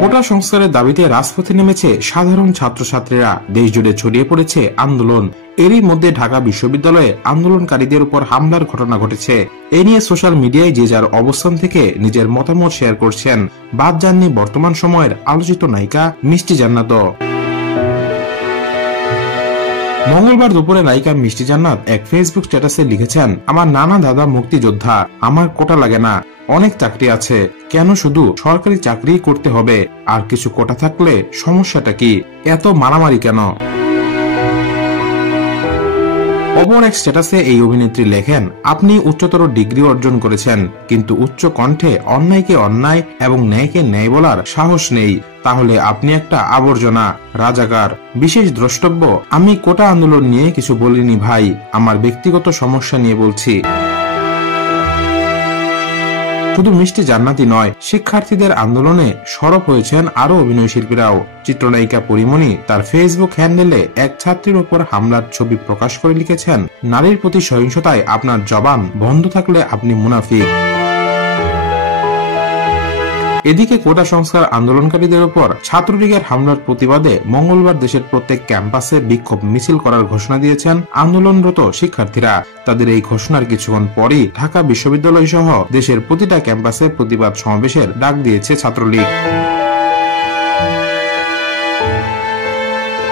কোটা সংস্কারের দাবিতে রাজপথে নেমেছে সাধারণ ছাত্রছাত্রীরা। দেশ জুড়ে ছড়িয়ে পড়েছে আন্দোলন। এরই মধ্যে ঢাকা বিশ্ববিদ্যালয়ে আন্দোলনকারীদের উপর হামলার ঘটনা ঘটেছে। এ নিয়ে সোশ্যাল মিডিয়ায় যে যার অবস্থান থেকে নিজের মতামত শেয়ার করছেন। বাদ যাননি বর্তমান সময়ের আলোচিত নায়িকা মিষ্টি জান্নাত। মঙ্গলবার দুপুরে নায়িকা মিষ্টি জান্নাত এক ফেসবুক স্ট্যাটাসে লিখেছেন, আমার নানা দাদা মুক্তিযোদ্ধা, আমার কোটা লাগে না, অনেক চাকরি আছে, কেন শুধু সরকারি চাকরি করতে হবে? আর কিছু কোটা থাকলে সমস্যাটা কি? এত মারামারি কেন? অপর এক স্ট্যাটাসে এই অভিনেত্রী লেখেন, আপনি উচ্চতর ডিগ্রি অর্জন করেছেন, কিন্তু উচ্চ কণ্ঠে অন্যায়কে অন্যায় এবং ন্যায়কে ন্যায় বলার সাহস নেই। তাহলে আপনি একটা আবর্জনা, রাজাকার। বিশেষ দ্রষ্টব্য, আমি কোটা আন্দোলন নিয়ে কিছু বলিনি ভাই, আমার ব্যক্তিগত সমস্যা নিয়ে বলছি। শুধু মিষ্টি জান্নাতই নয়, শিক্ষার্থীদের আন্দোলনে সরব হয়েছেন আরো অভিনয় শিল্পীরাও। চিত্রনায়িকা পরিমণি তার ফেসবুক হ্যান্ডেলে এক ছাত্রীর উপর হামলার ছবি প্রকাশ করে লিখেছেন, নারীর প্রতি সহিংসতায় আপনার জবান বন্ধ থাকলে আপনি মুনাফিক। এদিকে কোটা সংস্কার আন্দোলনকারীদের উপর ছাত্রলীগের হামলার প্রতিবাদে মঙ্গলবার দেশের প্রত্যেক ক্যাম্পাসে বিক্ষোভ মিছিল করার ঘোষণা দিয়েছেন আন্দোলনরত শিক্ষার্থীরা। তাদের এই ঘোষণার কিছুক্ষণ পরই ঢাকা বিশ্ববিদ্যালয় সহ দেশের প্রতিটা ক্যাম্পাসে প্রতিবাদ সমাবেশের ডাক দিয়েছে ছাত্রলীগ।